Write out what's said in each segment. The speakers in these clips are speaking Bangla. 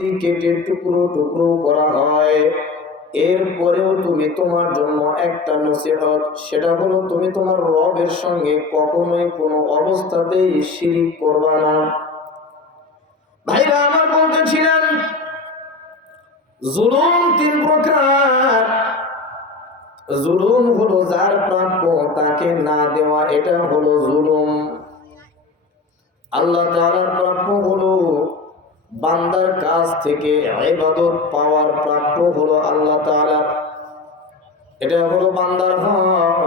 যদি কেটে টুকরো টুকরো করা হয়, এরপরেও তুমি তোমার জন্য একটা নসিহত, সেটা হলো তুমি তোমার রবের সঙ্গে কখনোই কোনো অবস্থাতেই শিরিক করবা না। ভাইরা আমার বলতেছিলেন, জুলুম তিন প্রকার। জুলুম হলো যার প্রাপ্য তাকে না দেওয়া, এটা হলো জুলুম। আল্লাহ তাআলার প্রাপ্য হলো বান্দার কাছ থেকে ইবাদত পাওয়ার প্রাপ্য হলো আল্লাহ তাআলা, এটা হলো বান্দার হক।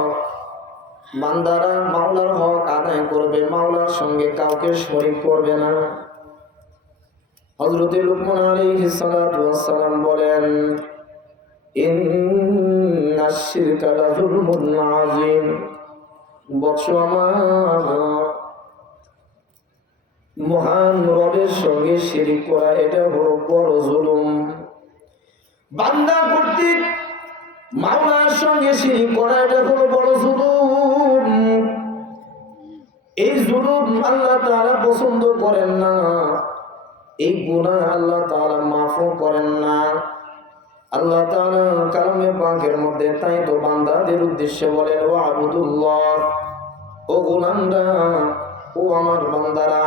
বান্দারা মাওলার হক আদায় করবে, মাওলার সঙ্গে কাউকে শরীক করবে না। হযরত লুকমান আলাইহিস সালাতু ওয়াস সালাম বলেন, ইন্নাশ শিরকা লাযুলমুন আযীম। বৎস আমার, মহান রবের সঙ্গে শিরিক করা এটা হলো বড় জুলুম। বান্দা কর্তৃক মাওলার সঙ্গে শিরিক করা এটা হলো বড় জুলুম। এই জুলুম আল্লাহ তাআলা পছন্দ করেন না, এই গুনাহ আল্লাহ তাআলা মাফও করেন না। আল্লাহ তাআলা কালামে পাকের মধ্যে তাই তো বান্দাদের উদ্দেশ্যে বলেন, ওয়াবুদুল্লাহ, ও গোলামরা, ও আমার বান্দারা,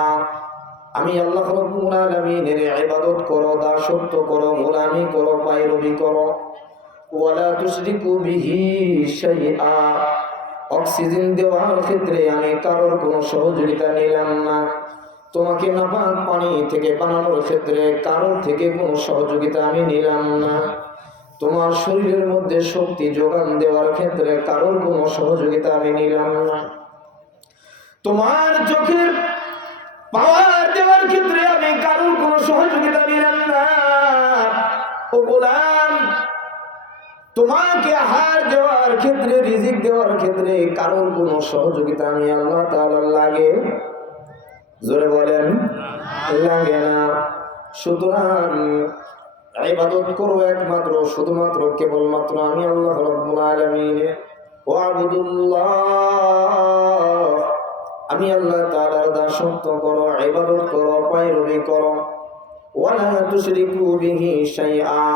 আমি আল্লাহ রাব্বুল আলামিনের ইবাদত করো, দাসত্ব করো, গোলামি করো, পায়রবি করো। ওয়ালা তুশরিকু বিহি শাইআ। অক্সিজেন দেওয়ার ক্ষেত্রে আমি কারোর কোনো সহযোগিতা নিলাম না। তোমাকে নাপাক পানি থেকে বানানোর ক্ষেত্রে কারোর থেকে কোনো সহযোগিতা আমি নিলাম না। তোমার শরীরের মধ্যে শক্তি যোগান দেওয়ার ক্ষেত্রে কারোর কোনো সহযোগিতা আমি নিলাম না। তোমার চোখের পাওয়ার দেওয়ার ক্ষেত্রে আমি কারোর কোনো সহযোগিতা নিলাম না। ও গোলাম, তোমাকে আহার দেওয়ার ক্ষেত্রে, রিজিক দেওয়ার ক্ষেত্রে কারোর কোনো সহযোগিতা আমি আল্লাহ তাআলার লাগে? জোরে বলেন, লাগে না। সুতরাং ইবাদত করো একমাত্র শুধুমাত্র কেবলমাত্র আমি আল্লাহ রাব্বুল আলামিন। ওয়াবুদুল্লাহ, আমি আল্লাহ তাআলার দাসত্ব করো, ইবাদত করো, পায়রবি করো। ওয়ালা তুশরিকু বিহি শাইআ,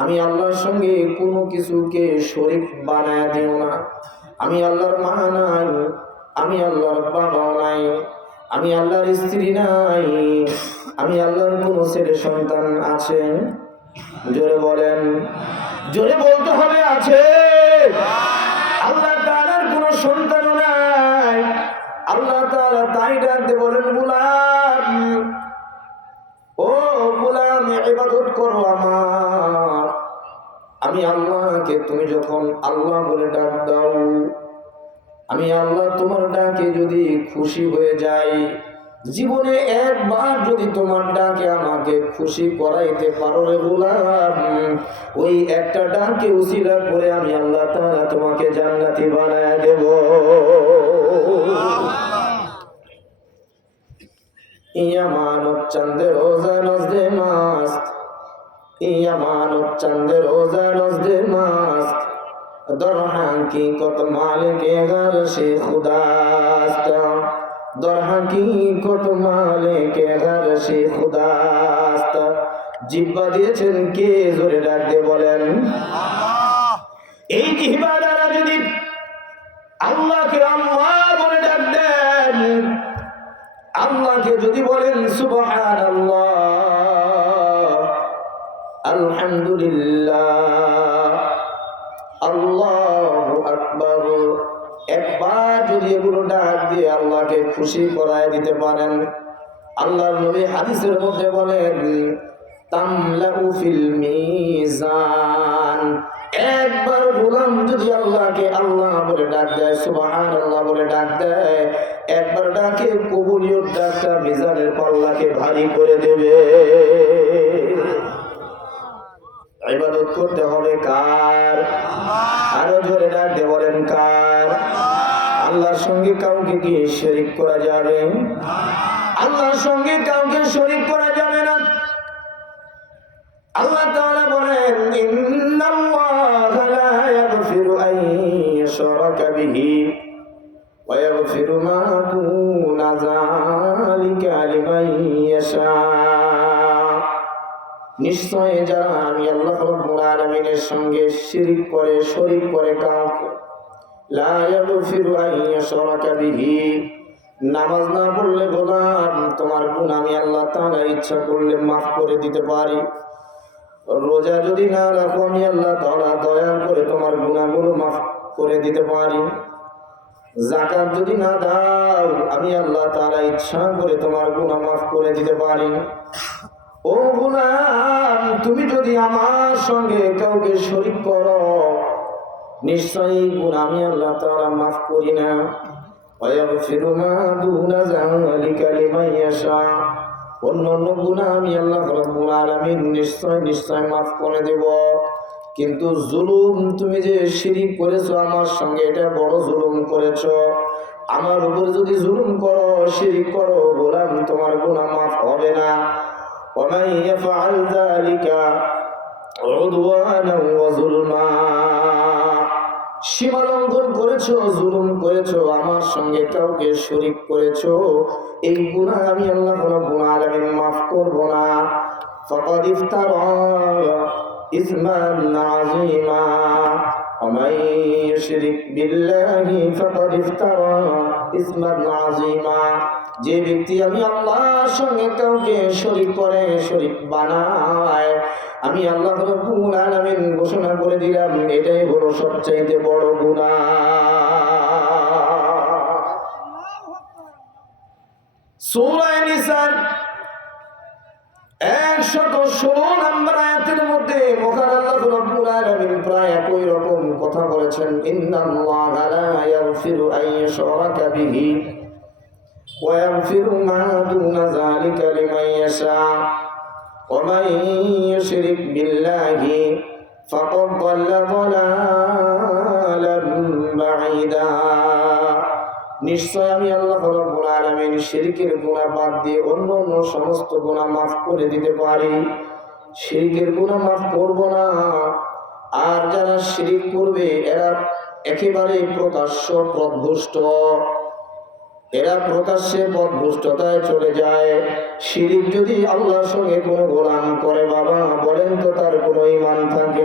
আমি আল্লাহর সঙ্গে কোনো কিছুকে শরীক বানায় দিও না। আমি আল্লাহর মা নাই, আমি আল্লাহর বাবা নাই, আমি আল্লাহর স্ত্রী নাই, আমি আল্লাহর কোনো ছেলে সন্তান আছে? জোরে বলেন, জোরে বলতে হবে, আছে? আল্লাহ তাআলার কোনো সন্তান নাই। আল্লাহ তাআলা তাই ডাকতে বলেন, গোলাম, ও গোলাম, ইবাদত করো আমার। আমি আল্লাহকে তুমি যখন আল্লাহ বলে ডাক দাও, আমি আল্লাহ তোমার ডাকে যদি খুশি হয়ে যাই, জীবনে একবার যদি তোমার ডাকে আমাকে খুশি করাইতে পারো রে গোলাম, ওই একটা ডাকে উসিলা করে আমি আল্লাহ তাআলা তোমাকে জান্নাতি বানায় দেব। ইয়ামানত চাঁদে রোজা নজদে মাস্ত, ইয়ামানত চাঁদে রোজা নজদে মাস্ত, দর হাকিকত মালিকে গরশে খুদাস্ত, দর হাকিকত মালিকে গরশে খুদাস্ত। জিহ্বা দিয়েছেন কে? জোরে ডাক দিয়ে বলেন, আল্লাহ। এই জিহ্বা দ্বারা যদি আল্লাহকে আল্লাহ বলে ডাক দেন, আল্লাহকে যদি বলেন সুবহানাল্লাহ, আলহামদুলিল্লাহ, আল্লাহু আকবার, একবার যদি এগুলো ডাক দিয়ে আল্লাহকে খুশি করায় দিতে পারেন, আল্লাহর নবী হাদিসের মধ্যে বলেন, তামলাউ ফিল মিজান। একবার গোলাম যদি আল্লাহকে আল্লাহ বলে ডাক দেয়, সুবহানাল্লাহ বলে ডাক দেয়, একবার ডাকে কবুলিয়ত ডাকটা মিজানের পাল্লাকে ভারী করে দেবে। ইবাদত করতে হবে কার? আরো জোরে ডাকতে বলেন, কার? আল্লাহর সঙ্গে কাউকে কি শরীক করা যাবে? আল্লাহর সঙ্গে কাউকে শরীক করা যাবে না। আল্লাহ তাআলা বলেন, ইন্নাল্লাহা লা ইয়াগফিরু আন ইউশরাকা বিহি ওয়া ইয়াগফিরু মা দুনা যালিকা লিমান ইয়াশা। নিশ্চয় যারা আমি আল্লাহ রাব্বুল আলামিনের সঙ্গে শিরিক করে শরীক করে কাউকে লা ইয়াগফিরু আন ইউশরাকা বিহি, নামাজ না পড়লে গোলাম তোমার গুনাহ আমি আল্লাহ তাআলা ইচ্ছা করলে মাফ করে দিতে পারি। রোজা যদি না রাখো আমি আল্লাহ তাআলা দয়া করে তোমার গুনাহগুলো মাফ করে দিতে পারি। যাকাত যদি না দাও আমি আল্লাহ তাআলা ইচ্ছা করে তোমার গুনাহ মাফ করে দিতে পারি। ও গোলাম, তুমি যদি আমার সঙ্গে কাউকে শরীক করো নিশ্চয়ই গুনাহ আমি আল্লাহ তাআলা মাফ করি না। ওয়ায়াগফিরু মা দুনা যালিকা লিমান ইয়াশা, অন্যান্য গুনাহ আমি আল্লাহ রাব্বুল আলামিন নিশ্চয় মাফ করে দেব। কিন্তু জুলুম, তুমি যে শিরিক করেছো আমার সঙ্গে, এটা বড় জুলুম করেছো। আমার উপর যদি জুলুম করো শিরিক করো গোলাম তোমার গুনাহ মাফ হবে না। ومن يفعل ذلك عدوانا وظلما, সীমা লঙ্ঘন করেছো, জুলুম করেছো, আমার সঙ্গে কাউকে শরীক করেছো, এই গুনাহ আমি আল্লাহ রাব্বুল আলামিন মাফ করব না। ফাকাদ ইফতারা ইসমান আযীমা ومن يشرك بالله فقد افترى ইসমান আযীমা, যে ব্যক্তি আমি আল্লাহর সঙ্গে কাউকে শরীক করে শরীক বানায় আমি আল্লাহ রাব্বুল আলামিন ঘোষণা করে দিলাম এটাই হলো সবচেয়ে বড় গুনাহ। সূরা নিসার 116 নম্বর আয়াতের মধ্যে মহান আল্লাহ রাব্বুল আলামিন প্রায় একই রকম কথা বলেছেন, ইন্নাল্লাহা লা ইয়াগফিরু আন ইউশরাকা বিহি ওয়া ইয়াগফিরু মা দুনা যালিকা লিমান ইয়াশা ওয়া মান ইউশরিক বিল্লাহি ফাকাদ দাল্লা দালালান বাঈদা, নিশ্চয় আমি আল্লাহ রাব্বুল আলামিন শিরকের গুনাহ বাদ দিয়ে অন্যান্য সমস্ত গুনাহ মাফ করে দিতে পারি, শিরকের গুনাহ মাফ করব না। আর যারা শিরক করবে এরা একেবারে প্রকাশ্য পথভ্রষ্ট, এরা প্রকাশ্যে পথভ্রষ্টতায় চলে যায়। শিরক যদি আল্লাহর সঙ্গে কোনো গোলাম করে বাবা বলেন তো তার কোনো ঈমান থাকে?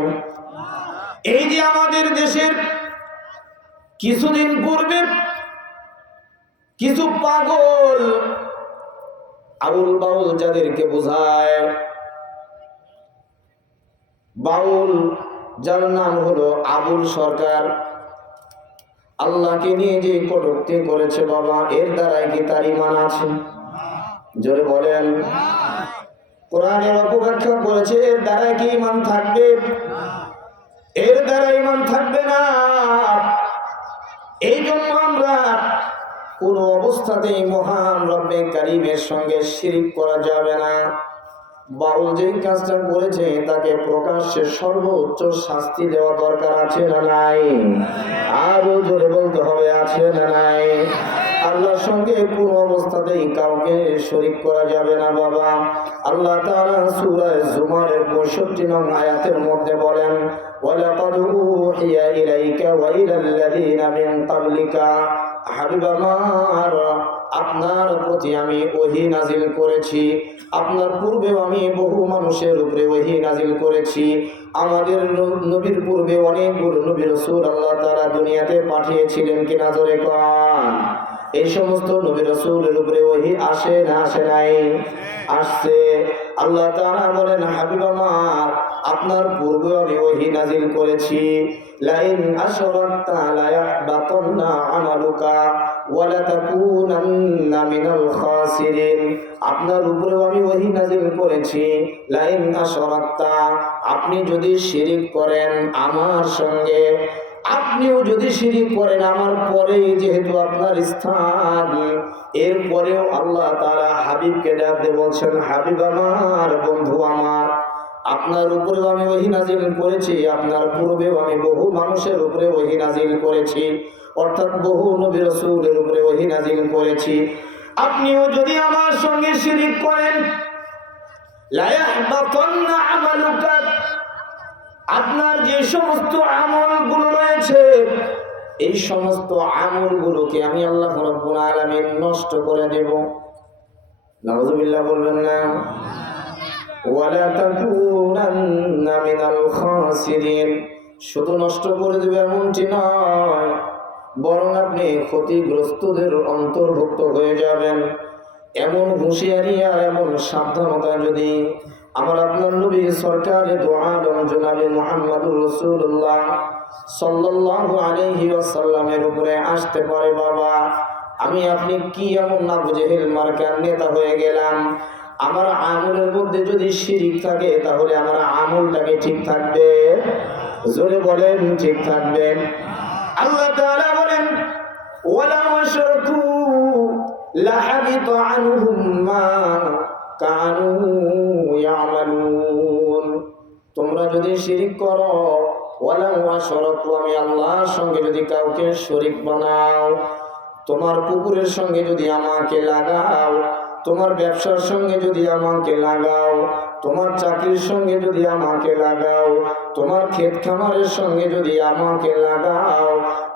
এই যে আমাদের দেশের কিছুদিন পূর্বে কিছু পাগল আউল বাউল যাদেরকে বোঝায়, বাউল যার নাম হলো আবুল সরকার, আল্লাহকে নিয়ে যে কটূক্তি করেছে বাবা, এর দ্বারাই কি তার ঈমান আছে? জোরে বলেন। কোরআনের অপব্যাখ্যা করেছে, এর দ্বারাই কি ঈমান থাকবে? এর দ্বারা ঈমান থাকবে না। এই জন্য আমরা কোন অবস্থাতেই মহান রব্বে কারীমের সঙ্গে শিরক করা যাবে না। বাউল যে কাজটা করেছে তাকে প্রকাশ্যে সর্বোচ্চ শাস্তি দেওয়া দরকার আছে না নাই? আরো জোরে বলতে হবে, আছে না নাই? আল্লাহর সঙ্গে কোন অবস্থাতেই কাউকে শরীক করা যাবে না বাবা। আল্লাহ তাআলা সূরা জুমারের 65 নং আয়াতের মধ্যে বলেন, ওয়ালাকাদ উহিয়া ইলাইকা ওয়া ইলাল্লাযীনা মিন ক্বাবলিকা, হাবিব আমার আপনার প্রতি আমি ওহী নাজিল করেছি, আপনার পূর্বেও আমি বহু মানুষের উপরে ওহী নাজিল করেছি। আমাদের নবীর পূর্বে অনেকগুলো নবী রাসূল আল্লাহ তাআলা দুনিয়াতে পাঠিয়েছিলেন কিনা জোরে কোন? এই সমস্ত নবী রাসূলের উপরে ওহী আসে না আসে নাই? আসছে। আল্লাহ তাআলা বলেন, হাবিব আমার আপনার পূর্বে আমি ওহী নাজিল করেছি, লাইন আশরাকতা লা ইয়াহবাতান্না আমালুকা ওয়া লা তাকুনান্না মিনাল খাসিরিন, আপনার উপরেও আমি ওহী নাজিল করেছি, লাইন আশরাকতা, আপনি যদি শিরক করেন আমার সঙ্গে, আপনিও যদি শিরক করেন আমার পরে যেহেতু আপনার স্থান, এরপরেও আল্লাহ তাআলা হাবিবকে ডাক দিয়ে বলছেন, হাবিব আমার বন্ধু আমার আপনার উপরেও আমি ওহী নাজিল করেছি, আপনার পূর্বেও আমি বহু মানুষের উপরে ওহী নাজিল করেছি, অর্থাৎ বহু নবী রাসূলের উপরে ওহী নাজিল করেছি। আপনিও যদি আমার সঙ্গে শিরক করেন, লা ইয়াহবাতান্না আমালুকা, আপনার যে সমস্ত আমলগুলো রয়েছে এই সমস্ত আমলগুলোকে আমি আল্লাহ রাব্বুল আলামিন নষ্ট করে দেব। নাউযুবিল্লাহ বলবেন না? ওয়ালা তাকুনান্না মিনাল খাসিরিন। শুধু নষ্ট করে দেবে এমনটি নয়, বরং আপনি ক্ষতিগ্রস্তদের অন্তর্ভুক্ত হয়ে যাবেন। এমন হুঁশিয়ারি আর এমন সাবধানতা যদি আমার আপনার নবী সরকারে দু আলম জনাবে মুহাম্মদুর রাসূলুল্লাহ সাল্লাল্লাহু আলাইহি ওয়াসাল্লামের উপরে আসতে পারে, বাবা আমি আপনি কি এমন আবু জেহেল মার্কার নেতা হয়ে গেলাম? আমার আমলের মধ্যে যদি শিরিক থাকে তাহলে আমার আমলটাকে ঠিক থাকবে? জোরে বলেন ঠিক থাকবে? আল্লাহ তাআলা বলেন ওয়ালা আশরাকু লাহাবিত আনহুম মা কানু ইয়ামালুন। তোমরা যদি শিরিক করো, ওয়ালা আশরাকু আমি আল্লাহর সঙ্গে যদি কাউকে শরীক বানাও, তোমার পুকুরের সঙ্গে যদি আমাকে লাগাও, তোমার ব্যবসার সঙ্গে যদি আমাকে লাগাও, তোমার চাকরির সঙ্গে যদি আমাকে লাগাও, তোমার ক্ষেত খামারের সঙ্গে যদি আমাকে লাগাও,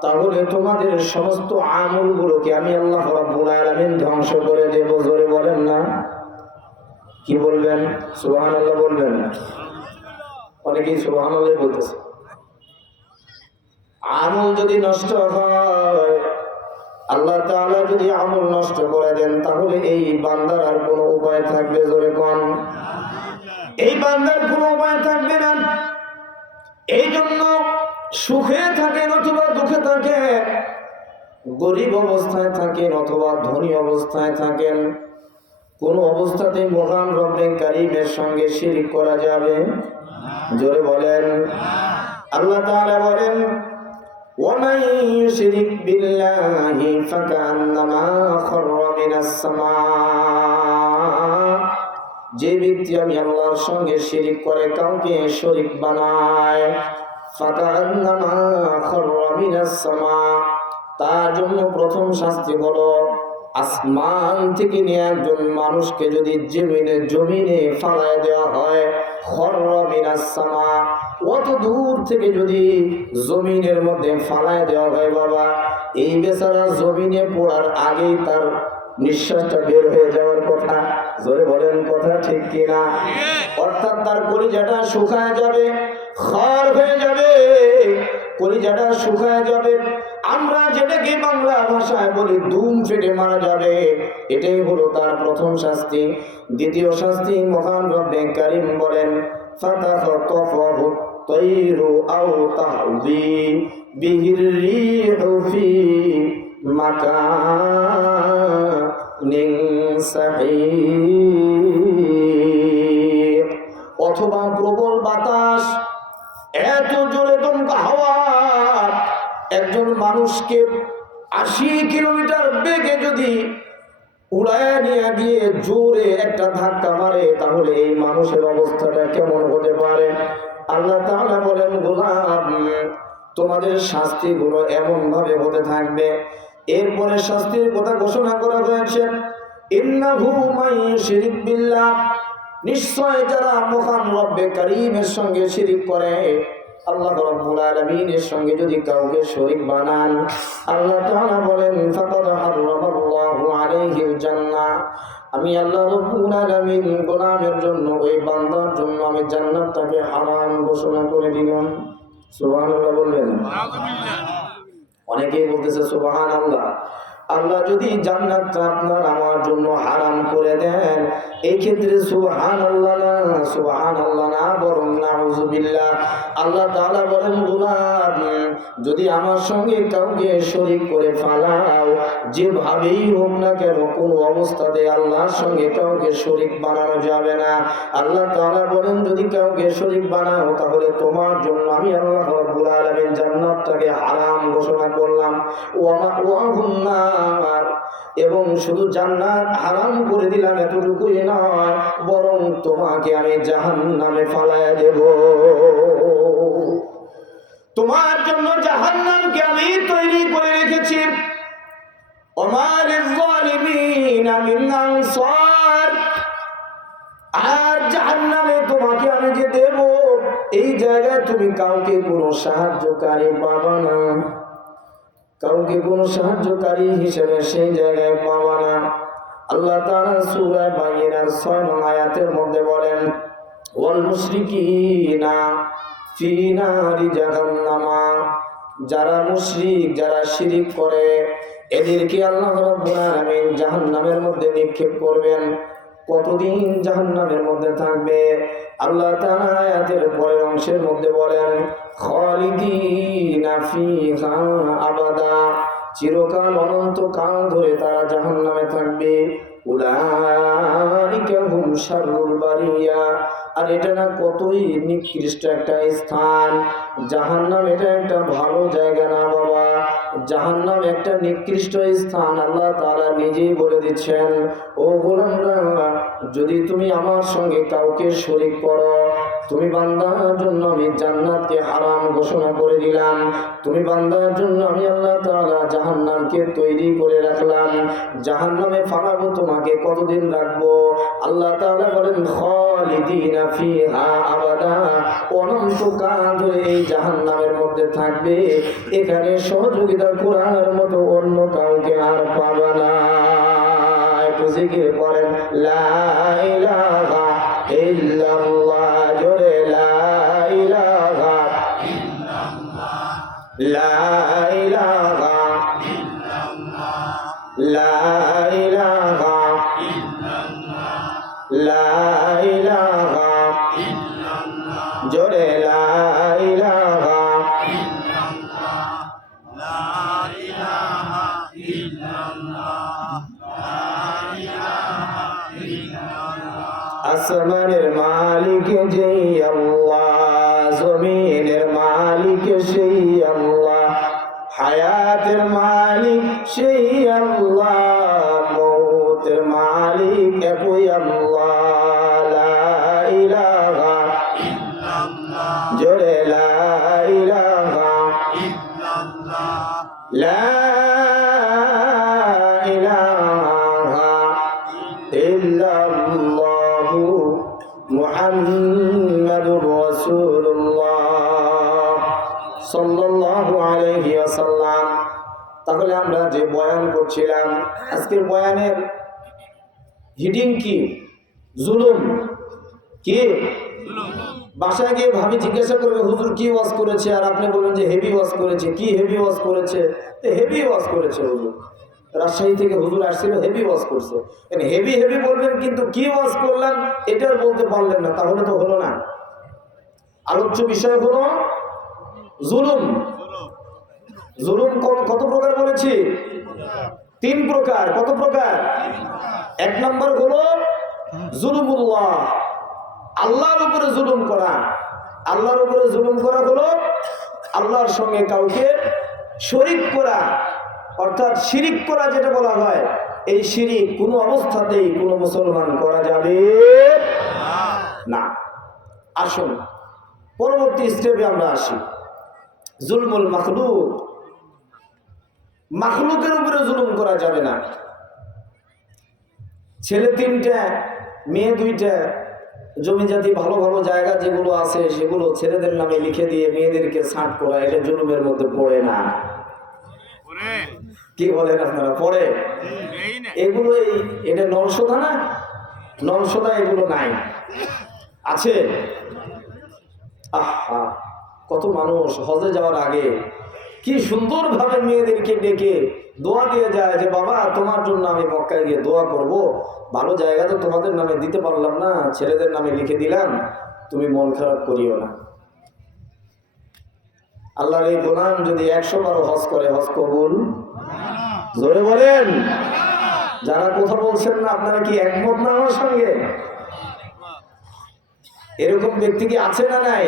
তাহলে তোমাদের সমস্ত আমলগুলোকে আমি আল্লাহ রাব্বুল আলামিন ধ্বংস করে দেব। জোরে বলেন না? কি বলবেন? সুবহানাল্লাহ বলবেন? অনেকেই সুবহানাল্লাহ বলতেছে। আমল যদি নষ্ট হয়, আল্লাহ তাআলা যদি আমল নষ্ট করে দেন, তাহলে এই বান্দার আর কোনো উপায় থাকবে? জোরে কোন? এই বান্দার কোনো উপায় থাকবে না। এই জন্য সুখে থাকেন অথবা দুঃখে থাকেন, গরিব অবস্থায় থাকেন অথবা ধনী অবস্থায় থাকেন, কোন অবস্থাতেই মহান রব্বে কারীমের সঙ্গে শিরক করা যাবে? জোরে বলেন। আল্লাহ তাআলা বলেন وَمَن يُشْرِكْ بِاللَّهِ فَكَأَنَّمَا خَرَّ مِنَ السَّمَاءِ। যে ব্যক্তি আমি আল্লাহর সঙ্গে শিরক করে কাউকে শরীক বানায়, فَكَأَنَّمَا خَرَّ مِنَ السَّمَاءِ, তার জন্য প্রথম শাস্তি হলো আসমান থেকে নিয়ে একজন মানুষকে যদি জমিনে ফালায় দেওয়া হয়, খররা মিনাস সামা, অত দূর থেকে যদি জমিনের মধ্যে ফালায় দেওয়া হয়, বাবা এই বেচারা জমিনে পড়ার আগেই তার নিঃশ্বাসটা বের হয়ে যাওয়ার কথা। জোরে বলেন কথা ঠিক কিনা? অর্থাৎ তার কলিজাটা শুকায় যাবে, খর হয়ে যাবে, কলিজাটা শুকায় যাবে। আমরা যেটাকে বাংলা ভাষায় বলি দুম ফেটে মারা যাবে, এটাই হলো তার প্রথম শাস্তি। দ্বিতীয় শাস্তি মহান রব্বে কারীম বলেন ফাতাখাতাফাহু তায়রু আও তাহবি বিহির রিহু ফি মাকানিন সাহিক। অথবা প্রবল বাতাস, এত জোরে দমকা হাওয়া একজন মানুষকে 80 কিলোমিটার বেগে যদি উড়ায় নিয়ে গিয়ে জোরে একটা ধাক্কা মারে, তাহলে এই মানুষের অবস্থাটা কেমন হতে পারে? আল্লাহ তাআলা বলেন গোলাম, তোমাদের শাস্তিগুলো এমন ভাবে হতে থাকবে। এরপরে শাস্তির কথা ঘোষণা করা হয়েছে ইন্নাহু মান ইউশরিক বিল্লাহ, নিশ্চয় যারা মহান রব্বে কারীমের সঙ্গে শিরক করে, আল্লাহ রাব্বুল আলামিনের সঙ্গে যদি কাউকে শরীক বানান, আল্লাহ তাআলা বলেন ফাকাদ হারামাল্লাহু আলাইহিল জান্নাহ, আমি আল্লাহ রাব্বুল আলামিন গোলামের জন্য, ওই বান্দার জন্য আমি জান্নাতটাকে হারাম ঘোষণা করে দিলাম। সুবহানাল্লাহ বললেন? অনেকেই বলতেছে সুবহানাল্লাহ। আল্লাহ যদি জান্নাতটা আপনার আমার জন্য হারাম করে দেন, এই ক্ষেত্রে সুবহানাল্লাহ না, সুবহানাল্লাহ না, বরং নাউযুবিল্লাহ। আল্লাহ তাআলা বলেন গোলাম, যদি আমার সঙ্গে কাউকে শরীক করে ফালাও, যেভাবেই হোক না কেন, কোন অবস্থাতে আল্লাহর সঙ্গে কাউকে শরীক বানানো যাবে না। আল্লাহ তাআলা বলেন যদি কাউকে শরীক বানাও, তাহলে তোমার জন্য আমি আল্লাহ রাব্বুল আলামিন জান্নাতটাকে হারাম ঘোষণা করলাম। ওয়া মাওয়াহুন নার, এবং শুধু জান্নাত হারাম করে দিলাম এতটুকুই নয়, বরং তোমাকে আমি জাহান্নামে ফালায়া দেব। তোমার জন্য জাহান্নামকে আমি তৈরি করে রেখেছি। ওমা লিয-যালিমিনা মিন আনসার, আর জাহান্নামে তোমাকে আমি যে দেব, এই জায়গায় তুমি কাউকে কোনো সাহায্যকারী পাবা না, কাউকে কোনো সাহায্যকারী হিসেবে সেই জায়গায় পাবা না। আল্লাহ তাআলা সূরা বায়িনার 6 নং আয়াতের মধ্যে বলেন ওয়াল মুশরিকিনা ফি নারি জাহান্নামা, যারা মুশরিক, যারা শিরিক করে এদেরকে আল্লাহ রাব্বুল আলামিন জাহান্নামের মধ্যে নিক্ষেপ করবেন। কতদিন জাহান্নামের মধ্যে থাকবে? আল্লাহ তাআলা আয়াতের পরের অংশের মধ্যে বলেন, খালিদিনা ফিহা আবাদা, চিরকাল অনন্তকাল ধরে তারা জাহান্নামে থাকবে। উলাইকা হুম শাররুল বারিয়া, আর এটা না কতই নিকৃষ্ট একটা স্থান। জাহান্নাম এটা একটা ভালো জায়গা না বাবা, জাহান্নাম একটা নিকৃষ্ট স্থান। আল্লাহ তাআলা নিজেই বলে দিচ্ছেন, ও গোলামরা, যদি তুমি আমার সঙ্গে কাউকে শরীক করো, তুমি বান্দার জন্য আমি জান্নাতকে হারাম ঘোষণা করে দিলাম, তুমি বান্দার জন্য আমি আল্লাহ তাআলা জাহান্নামকে তৈরি করে রাখলাম, জাহান্নামে ফালাবো তোমাকে, কতদিন রাখবো? আল্লাহ তাআলা বলেন, খালিদিনা ফিহা আবাদা, অনন্তকাল ধরে এই জাহান্নামের মধ্যে থাকবে। এখানে সহযোগিতা করার মতো অন্য কাউকে আর পাবে না। একটু জিকির করেন, লা ইলাহা ইল্লাল্লাহ, জোরে লা ইলাহা ইল্লাল্লাহ, লা ইলাহা ইল্লাল্লাহ, লা ইলাহা ইল্লাল্লাহ, লা ইলাহা ইল্লাল্লাহ, জোরে লা ইলাহা ইল্লাল্লাহ, লা ইলাহা ইল্লাল্লাহ, লা ইলাহা ইল্লাল্লাহ। আসমানের মালিক যেই আল্লাহ, জমিনের মালিক সেই আল্লাহ, হায়াতের মালিক সেই আল্লাহ, মৌতের মালিক একই আল্লাহ। লা ইলাহা ইল্লাল্লাহ, জোরে লা ইলাহা ইল্লাল্লাহ, লা ইলাহা ইল্লাল্লাহ, মুহাম্মাদুর রাসূলুল্লাহ সাল্লাল্লাহু আলাইহি ওয়াসাল্লাম। তাহলে আমরা যে বয়ান করছিলাম, আজকের বয়ানের হিডিং কি? জুলুম। কি? বাসায় গিয়ে ভাবি জিজ্ঞাসা করবে, হুজুর কি ওয়াজ করেছে? আর আপনি বলবেন যে হেভি ওয়াজ করেছে। কি হেভি ওয়াজ করেছে? হেভি ওয়াজ করেছে হুজুর, রাজশাহী থেকে হুজুর আসছিল, হেভি ওয়াজ করছে। হেভি হেভি বলবেন, কিন্তু কি ওয়াজ করলেন এটার বলতে পারলেন না, তাহলে তো হলো না। আলোচ্য বিষয় হলো জুলুম। জুলুম কত প্রকার বলেছি? 3 প্রকার। কত প্রকার? 1 নম্বর হলো জুলুমুল্লাহ, আল্লাহর উপরে জুলুম করা। আল্লাহর উপরে জুলুম করা হলো আল্লাহর সঙ্গে কাউকে শরীক করা, অর্থাৎ শিরিক করা যেটা বলা হয়। এই শিরিক কোনো অবস্থাতেই কোনো মুসলমান করা যাবে না। আসুন পরবর্তী স্টেপে আমরা আসি। জুলমুল মাখলুক, মাখলুকের উপরে জুলুম করা যাবে না। ছেলে 3টা, মেয়ে 2টা, জমি জাতি ভালো ভালো জায়গা যেগুলো আছে সেগুলো ছেলেদের নামে লিখে দিয়ে মেয়েদেরকে ছাঁট করা, এটা জুলুমের মধ্যে পড়ে না? কি বলেন আপনারা? পড়ে? এগুলো এটা নলসোদা না? নলসোদা এগুলো নাই, আছে? আহা, কত মানুষ হজে যাওয়ার আগে কি সুন্দরভাবে মেয়েদেরকে ডেকে দোয়া দিয়ে যায় যে বাবা তোমার জন্য আমি মক্কায় গিয়ে দোয়া করব, ভালো জায়গা তো তোমাদের নামে দিতে পারলাম না, ছেলেদের নামে লিখে দিলাম, তুমি মন খারাপ করিও না। আল্লাহর এই গোলাম যদি 100 বারও হজ করে, হজ কবুল? জোরে বলেন। যারা কথা বলছেন না, আপনারা কি একমত না আমার সঙ্গে? এরকম ব্যক্তি কি আছে না নাই?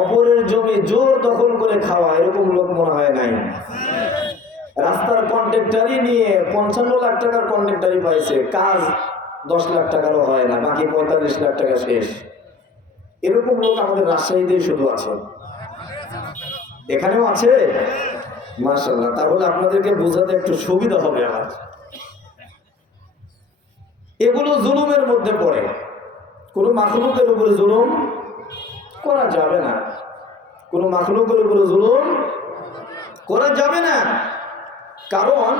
অপরের জমি জোর দখল করে খাওয়া, এরকম লোক মনে হয় নাই? রাস্তার কন্ট্রাক্টরি নিয়ে 55 লাখ টাকার কন্ট্রাক্টরি পাইছে, কাজ 10 লাখ টাকারও হয় না, বাকি 45 লাখ টাকা শেষ। এরকম লোক আমাদের রাজশাহীতেই শুধু আছে, এখানেও আছে। মাশাআল্লাহ, তাহলে আপনাদেরকে বোঝাতে একটু সুবিধা হবে আমার। এগুলো জুলুমের মধ্যে পড়ে। কোনো মাখলুকের উপরে জুলুম করা যাবে না, কোনো মাখলুকের উপরে জুলুম করা যাবে না। কারণ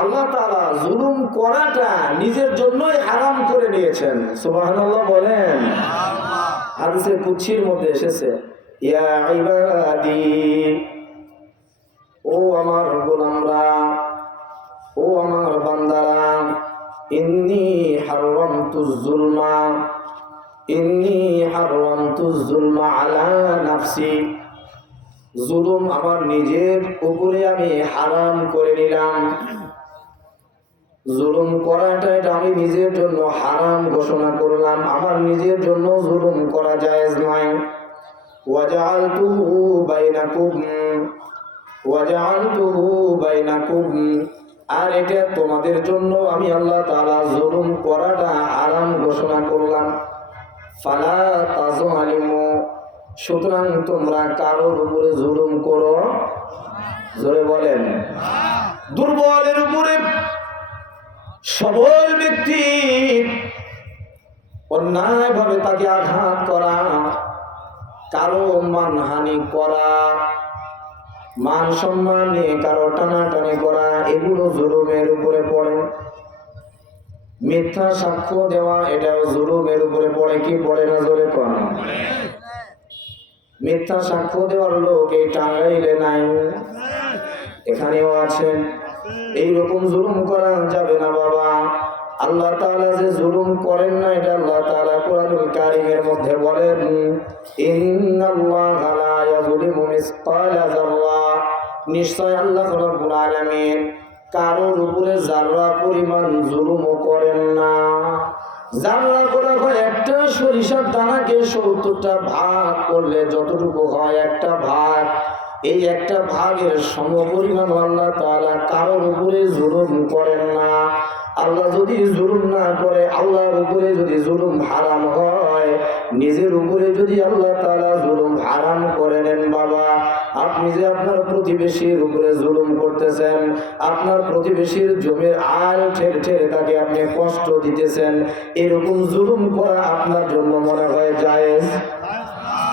আল্লাহ তাআলা জুলুম করাটা নিজের জন্যই হারাম করে নিয়েছেন। সুবহানাল্লাহ বলেন। হাদিসে কুদসির মধ্যে এসেছে, ইয়া ইবাদি, ও আমার গোলামরা, ও আমার বান্দারা, ইন্নী হারামতুজ যুলমা, ইন্নী হারামতুজ যুলমা আলা নাফসি, জুলুম আমার নিজের উপরে আমি হারাম করে নিলাম। জুলুম করাটা এটা আমি নিজের জন্য হারাম ঘোষণা করলাম, আমার নিজের জন্য জুলুম করা জায়েজ নয়। ওয়াজআলতুহু বাইনাকুম, আর এটা তোমাদের জন্য আমি আল্লাহ তাআলা জুলুম করাটা হারাম ঘোষণা করলাম। ফালা তাযলিমু, সুতরাং তোমরা কারোর উপরে জুলুম করো। জোরে বলেন। দুর্বলের উপরে সবল ব্যক্তি অন্যায়ভাবে তাকে আঘাত করা, কারো মানহানি করা, মান সম্মান নিয়ে কারো টানাটানি করা, এগুলো জুলুমের উপরে পড়ে। মিথ্যা সাক্ষ্য দেওয়া, এটাও জুলুমের উপরে পড়ে কি পড়ে না? জোরে কোন। মিথ্যা সাক্ষ্য দেওয়ার লোক এই টাঙ্গাইলে নাই, এখানেও আছেন। এইরকম জুলুম করা যাবে না বাবা। আল্লাহ তাআলা যে জুলুম করেন না, এটা আল্লাহ তাআলা কোরআনুল কারীমের মধ্যে বলেন, ইন্নাল্লাহা লা ইয়াযলিমু মিসকালা যাররা, নিশ্চয় আল্লাহ রাব্বুল আলামিন কারোর উপরে যাররা পরিমাণ জুলুমও করেন না। যাররা করা হয় একটা সরিষার দানাকে ৭০টা ভাগ করলে যতটুকু হয় একটা ভাগ, এই একটা ভাগের সমপরিমাণ আল্লাহ তাআলা কারোর উপরে জুলুম করেন না। আল্লাহ যদি জুলুম না করে, আল্লাহর উপরে যদি জুলুম হারাম হয়, নিজের উপরে যদি আল্লাহ তাআলা জুলুম হারাম করে নেন বাবা, আপনি যে আপনার প্রতিবেশীর উপরে জুলুম করতেছেন, আপনার প্রতিবেশীর জমির আল ঠেলে ঠেলে তাকে আপনি কষ্ট দিতেছেন, এরকম জুলুম করা আপনার জন্য মনে হয় জায়েজ?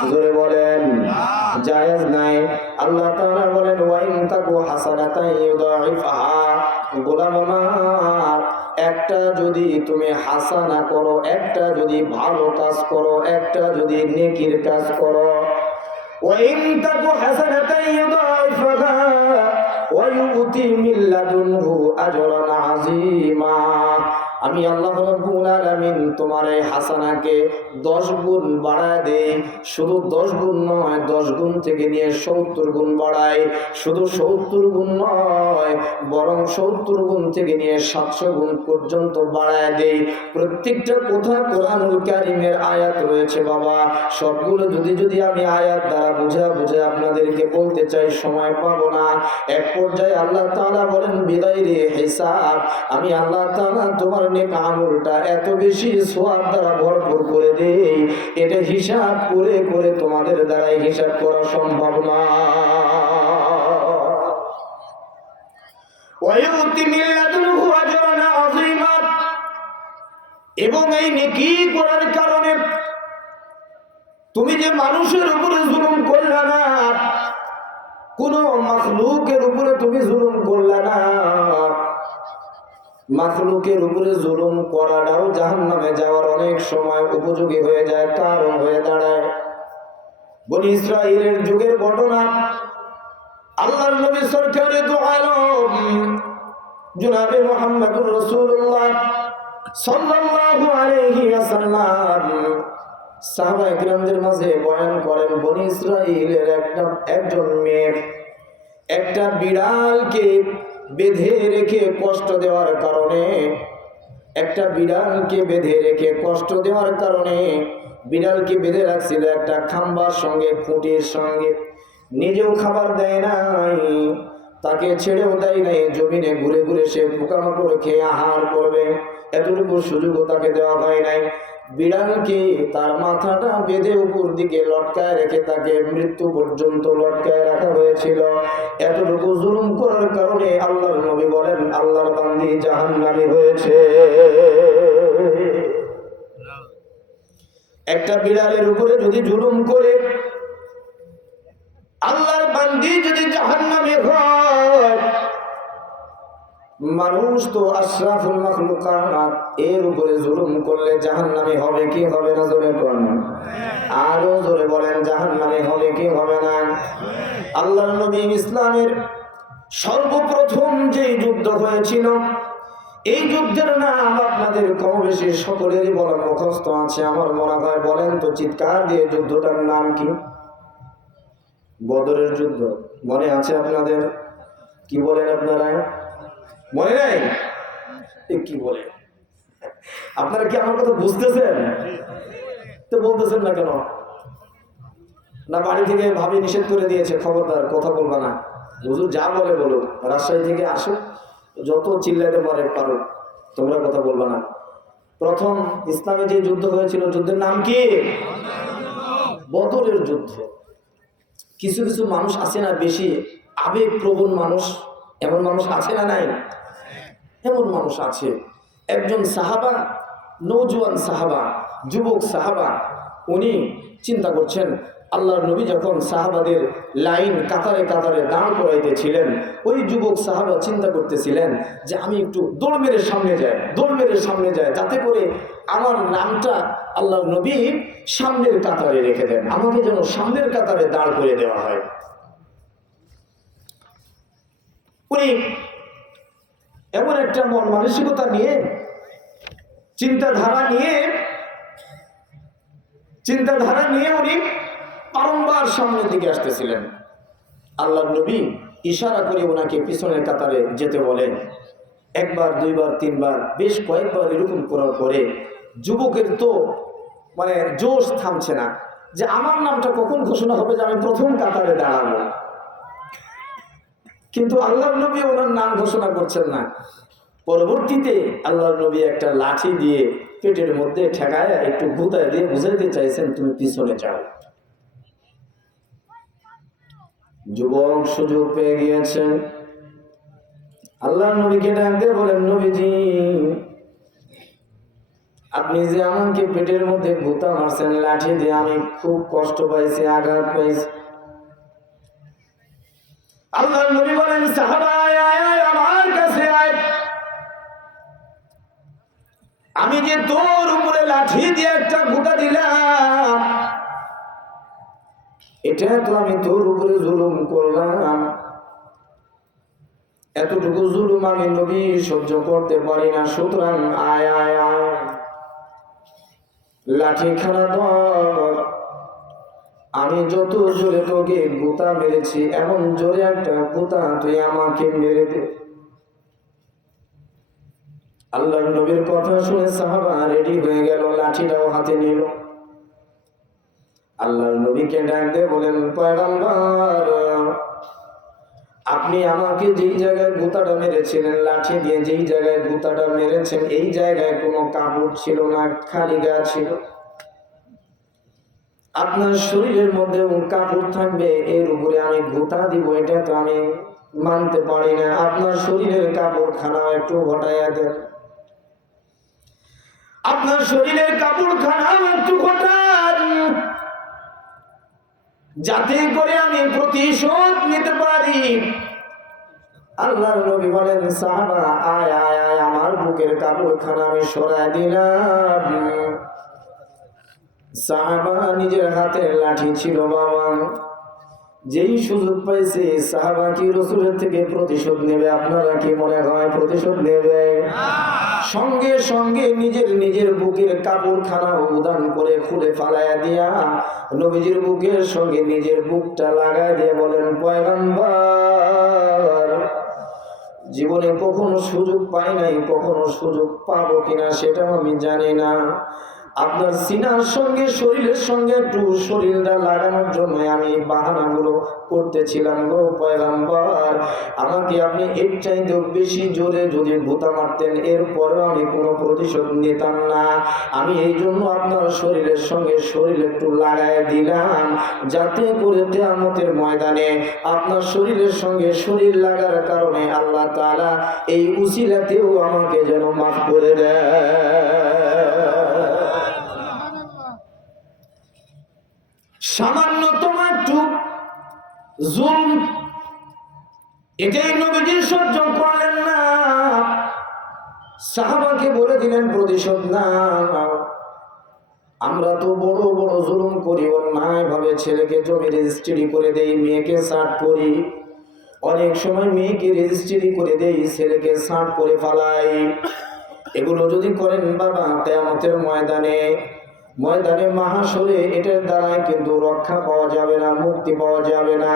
জোরে বলেন। জায়েজ নাই। আল্লাহ তাআলা বলেন, ওয়া ইন তাকু হাসানাতান ইউদাইফাহা, গোলাম আমার, একটা যদি তুমি হাসানা করো, একটা যদি ভালো কাজ করো, একটা যদি নেকির কাজ করো, ওয়া ইন তাকু হাসানাতান ইউদাইফাহা ওয়া ইউতি মিন লাদুনহু আজরান আযীমা, আমি আল্লাহ রাব্বুল আলামিন তোমার এই হাসানাকে 10 গুণ বাড়ায় দেই। শুধু 10 গুণ নয়, 10 গুণ থেকে নিয়ে 70 গুণ বাড়াই। শুধু 70 গুণ নয়, বরং 70 গুণ থেকে নিয়ে 700 গুণ পর্যন্ত বাড়ায় দেই। প্রত্যেকটা কথা কোরআনুল কারীমের আয়াত রয়েছে বাবা, সবগুলো যদি আমি আয়াত দ্বারা বুঝে আপনাদেরকে বলতে চাই, সময় পাবো না। এক পর্যায়ে আল্লাহ তাআলা বলেন, বিগাইরি হিসাব, আমি আল্লাহ তাআলা তোমার নেক আমলটা এত বেশি সওয়াব দ্বারা ভরপুর করে দেই, এটা হিসাব করে করে তোমাদের দ্বারাই হিসাব করা সম্ভব না। ওয়ায়ুতি মিন লাদুনহু আজরান আযীমা, এবং এই নেকি করার কারণে তুমি যে মানুষের উপরে জুলুম করলে না, কোন মাখলুকের উপরে তুমি জুলুম করলে না, মাখলুকের উপরে জুলুম করাটাও জাহান্নামে যাওয়ার অনেক সময় উপযোগী হয়ে যায়, কারণ হয়ে দাঁড়ায়। বনি ইসরাঈলের যুগের ঘটনা, আল্লাহর নবী সরকারে দু আলম জনাবে মুহাম্মদুর রাসূলুল্লাহ সাল্লাল্লাহু আলাইহি ওয়াসাল্লাম সাহাবায়ে কিরামদের মাঝে বয়ান করেন, বনি ইসরাঈলের একজন মেয়ে একটা বিড়ালকে বেঁধে রেখে কষ্ট দেওয়ার কারণে, একটা বিড়ালকে বেঁধে রেখে কষ্ট দেওয়ার কারণে, বিড়ালকে বেঁধে রাখছিল একটা খাম্বার সঙ্গে, খুঁটির সঙ্গে, নিজেও খাবার দেয় নাই, তাকে ছেড়েও দেয় নাই, জমিনে ঘুরে ঘুরে সে পোকামাকড় খেয়ে আহার করবে, এতটুকু সুযোগও তাকে দেওয়া হয় নাই। বিড়ালকে তার মাথাটা বেঁধে উপর দিকে লটকায় রেখে তাকে মৃত্যু পর্যন্ত লটকায় রাখা হয়েছিল। এতটুকু জুলুম করার কারণে আল্লাহর নবী বলেন, আল্লাহর বান্দী জাহান্নামী হয়েছে। একটা বিড়ালের উপরে যদি জুলুম করে আল্লাহর বান্দী যদি জাহান্নামী হয়, মানুষ তো আশরাফুল মাখলুকাত, এর উপরে জুলুম করলে জাহান্নামী হবে কি হবে না? জোরে বলেন, আরো জোরে বলেন, জাহান্নামী হবে কি হবে না? আল্লাহর নবী ইসলামের সর্বপ্রথম যে যুদ্ধ হয়েছিল, এই যুদ্ধের নাম আপনাদের কম বেশি সকলেরই বলা মুখস্থ আছে আমার মনে হয়। বলেন তো চিৎকার দিয়ে, যুদ্ধটার নাম কি? বদরের যুদ্ধ। মনে আছে আপনাদের? কি বলেন আপনারা? মনে নাই? কি বলে? আপনারা কি আমার কথা বুঝতেছেন? তো বলতেছেন না কেন? না বাড়ি থেকে ভাবি নিষেধ করে দিয়েছে, খবরদার কথা বলবা না, হুজুর যা বলে বলো, রাজশাহী থেকে আসো, যত চিল্লাইতে পারো, তোমরা কথা বলবা না। প্রথম ইসলামে যে যুদ্ধ হয়েছিল, যুদ্ধের নাম কি? বদরের যুদ্ধ। কিছু কিছু মানুষ আছে না, বেশি আবেগপ্রবণ মানুষ, এমন মানুষ আছে না নাই? এমন মানুষ আছে। একজন সাহাবা, নৌজওয়ান সাহাবা, যুবক সাহাবা, উনি চিন্তা করছেন, আল্লাহর নবী যখন সাহাবাদের লাইন কাতারে কাতারে দাঁড় করাইতেছিলেন, ওই যুবক সাহাবা চিন্তা করতেছিলেন যে আমি একটু দৌড় মেরে সামনে যাই, যাতে করে আমার নামটা আল্লাহর নবী সামনের কাতারে রেখে দেন, আমাকে যেন সামনের কাতারে দাঁড় করে দেওয়া হয়। উনি এমন একটা মন মানসিকতা নিয়ে, চিন্তাধারা নিয়ে উনি বারংবার সামনের দিকে আসতেছিলেন। আল্লাহর নবী ইশারা করে ওনাকে পিছনের কাতারে যেতে বলেন। একবার, দুইবার, তিনবার, বেশ কয়েকবার এরকম করার পরে যুবকের তো মানে জোশ থামছে না, যে আমার নামটা কখন ঘোষণা হবে যে আমি প্রথম কাতারে দাঁড়াবো। কিন্তু আল্লাহর নবী ওনার নাম ঘোষণা করছেন না। পরবর্তীতে আল্লাহর নবী একটা লাঠি দিয়ে পেটের মধ্যে ঠেকায় একটু গুতায় দিয়ে বুঝাইতে চাইছেন, তুমি পিছনে যাও। যুবক সুযোগ পেয়ে গিয়েছেন, আল্লাহর নবীকে ডাক দিয়ে বলেন, নবীজি আপনি যে আমাকে পেটের মধ্যে গুতা মারছেন লাঠি দিয়ে, আমি খুব কষ্ট পাইছি, আঘাত পাইছি। আল্লাহর নবী বলেন, সাহাবা আয় আমার কাছে আয়, আমি যে তোর উপরে লাঠি দিয়ে একটা গুতা দিলাম, এটা তো আমি তোর উপরে জুলুম করলাম, এতটুকু জুলুম আমি নবী সহ্য করতে পারি না, সুতরাং আয় আয় আয়, লাঠি খানা ধর, আমি যত জোরে তোকে গুতা মেরেছি এমন জোরে একটা গুতা তুই আমাকে মেরে দে। আল্লাহর নবীর কথা শুনে সাহাবা রেডি হয়ে গেল, লাঠিটাও হাতে নিল। আল্লাহর নবীকে ডাক দিয়ে বলেন, পয়গম্বর আপনি আমাকে যেই জায়গায় গুতাটা মেরেছিলেন, লাঠি দিয়ে যেই জায়গায় গুতাটা মেরেছেন, এই জায়গায় কোনো কাপড় ছিল না, খালি গা ছিল। আপনার শরীরের মধ্যে কাপড় থাকবে, এর উপরে আমি গুতা দিব, এটা তো আমি মানতে পারি না। আপনার শরীরের কাপড় খানা একটু ঘটাইয়া দেন, আপনার শরীরের কাপড় খানা একটু ঘটান, যাতে করে আমি প্রতিশোধ নিতে পারি। আল্লাহর নবী বলেন, সাহাবা আয় আয় আয়, আমার বুকের কাপড় খানা আমি সরাই দিলাম। সাহাবা নিজের হাতে লাঠি ছিল বাবা, যেই সুযোগ পাইছে সাহাবা কি রাসূলের থেকে প্রতিশোধ নেবে? আপনারা কি মনে হয় প্রতিশোধ নেবে? সঙ্গে সঙ্গে নিজের বুকের কাপড় খানা উদান করে খুলে ফালাইয়া দিয়া নবীজির বুকের সঙ্গে নিজের বুকটা লাগায় দিয়ে বলেন, পয়গম্বর জীবনে কখনো সুযোগ পাই নাই, কখনো সুযোগ পাবো কিনা সেটাও আমি জানি না, আপনার সিনার সঙ্গে শরীরের সঙ্গে একটু শরীরটা লাগানোর জন্য আমি বাহানাগুলো করতেছিলাম গো পয়গম্বর। আমাকে আপনি এর চাইতেও বেশি জোরে যদি ভুতা মারতেন, এরপরেও আমি কোনো প্রতিশোধ নিতাম না। আমি এই জন্য আপনার শরীরের সঙ্গে শরীর একটু লাগাই দিলাম, যাতে করে কিয়ামতের ময়দানে আপনার শরীরের সঙ্গে শরীর লাগার কারণে আল্লাহ তাআলা এই উসিলাতেও আমাকে যেন মাফ করে দেয়। সামান্যতম একটু জুলুম এটাই নবীজি সহ্য করলেন না, সাহাবাকে বলে দিলেন প্রতিশোধ না। আমরা তো বড় বড় জুলুম করি, অন্যায় ভাবে ছেলেকে জমি রেজিস্ট্রি করে দেই, মেয়েকে সাট করি, অনেক সময় মেয়েকে রেজিস্ট্রি করে দেই, ছেলেকে সাট করে ফালাই। এগুলো যদি করেন বাবা, কিয়ামতের ময়দানে মাহাশরে এটার দ্বারাই কিন্তু রক্ষা পাওয়া যাবে না, মুক্তি পাওয়া যাবে না,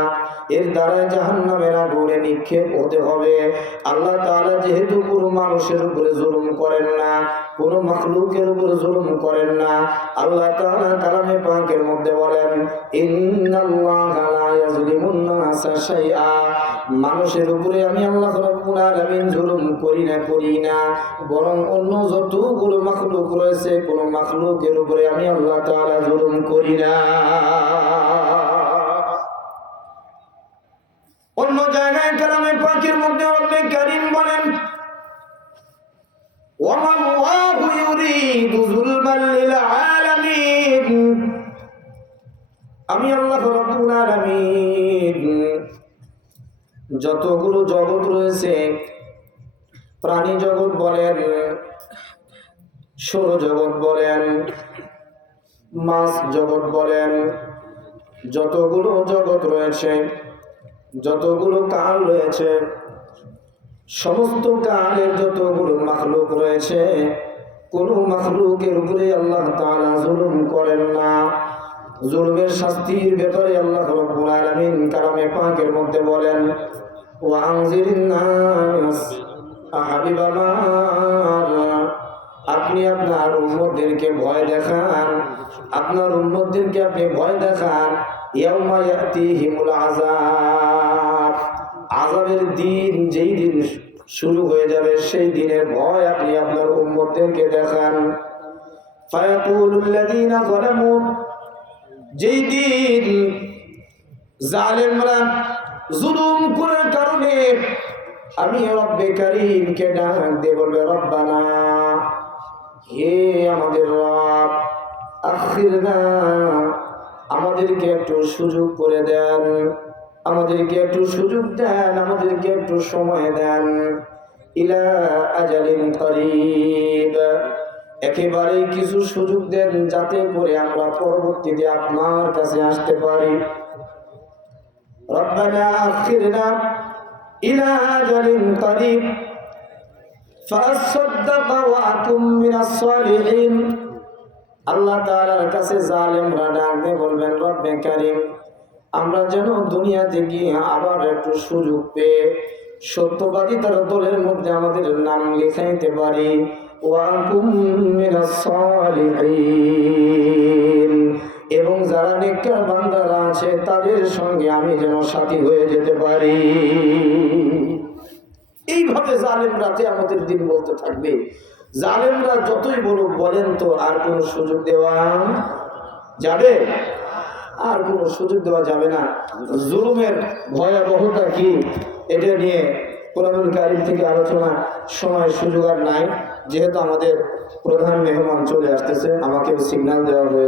এর দ্বারাই জাহান্নামের আগুনে নিক্ষেপ হতে হবে। আল্লাহ তাআলা যেহেতু কোনো মানুষের উপরে জুলুম করেন না, কোনো মাখলুকের উপরে জুলুম করেন না, আল্লাহ তাআলা কালামে পাকের মধ্যে বলেন, ইন্নাল্লাহা লা ইয়াজলিমুন নাসা শাইআ, মানুষের উপরে আমি আল্লাহ রাব্বুল আলামিন জুলুম করি না, বরং অন্য যতগুলো মাখলুক রয়েছে কোন মাখলুকের উপরে আমি আল্লাহ তাআলা জুলুম করি না। অন্য জায়গায় কালামে পাকের মধ্যে রব্বে কারীম বলেন, ওয়া মাল্লাহু ইউরিদু যুলমান লিল আলামিন, আমি আল্লাহ রাব্বুল আলামিন যতগুলো জগৎ রয়েছে, প্রাণী জগৎ বলেন, সৌরজগৎ বলেন, মাছ জগৎ বলেন, যতগুলো জগৎ রয়েছে, যতগুলো কাল রয়েছে, সমস্ত কালের যতগুলো মাখলুক রয়েছে, কোন মাখলুকের উপরে আল্লাহ তাআলা জুলুম করেন না। জুলুমের শাস্তির ব্যাপারে আল্লাহ রাব্বুল আলামিন কালামে পাকের মধ্যে বলেন, ওয়া আনজিরিন নাস, হাবিব আমার, আপনি আপনার উম্মতদেরকে ভয় দেখান, আপনার উম্মতদেরকে আপনি ভয় দেখান, ইয়াউমা ইয়াতিহিমুল আযাব, আযাবের দিন যেই দিন শুরু হয়ে যাবে সেই দিনের ভয় আপনি আপনার উম্মতদেরকে দেখান। ফায়াকুলুল লাযীনা যালামু, যেই দিন জালেমরা জুলুম করার কারণে আমি রব্বে কারীমকে ডাক দিয়ে বলবে, রব্বানা, হে আমাদের রব, আখিরনা, আমাদেরকে একটু সুযোগ করে দেন, আমাদেরকে একটু সুযোগ দেন, আমাদেরকে একটু সময় দেন, ইলা আজালিন করিব, একেবারে কিছু সুযোগ দেন যাতে করে আমরা পরবর্তীতে আপনার কাছে আসতে পারি। রব্বানা আখিরনা ইলা আজালিন করিব ফাসাদদাক ওয়া আকুম মিনাস সালিহিন। আল্লাহ তাআলার কাছে জালেমরা ডাক দিয়ে বলবেন, রব্বে কারীম, আমরা যেন দুনিয়াতে গিয়ে আবার একটু সুযোগ পেয়ে সত্যবাদীদের দলের মধ্যে আমাদের নাম লিখাইতে পারি, ওয়া আকুম মিনাস সালিহিন, এবং যারা নেককার বান্দারা আছে তাদের সঙ্গে আমি যেন সাথী হয়ে যেতে পারি। এইভাবে জালেমরা কিয়ামতের দিন বলতে থাকবে। জালেমরা যতই বলুক, বলেন তো আর কোনো সুযোগ দেওয়া যাবে? আর কোনো সুযোগ দেওয়া যাবে না। জুলুমের ভয়াবহতা কি এটা নিয়ে কোরআনুল কারীম থেকে আলোচনা সময় সুযোগ আর নাই, যেহেতু আমাদের প্রধান মেহমান চলে আসতেছে, আমাকেও সিগন্যাল দেওয়া হয়েছে।